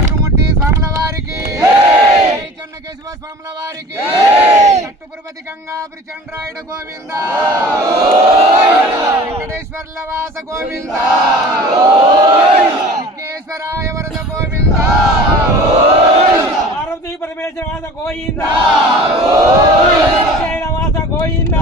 గురుముట్టి స్వాముల వారికి చెన్నకేశవ స్వాముల వారికి కట్టుపురపతి గంగాపురి చంద్రాయుడు గోవింద వెంకటేశ్వర్ల వాస గోవింద విఘ్నేశ్వరాయ వరద గోవింద పార్వతీ పరమేశ్వర వాస గోవింద వాస గోవింద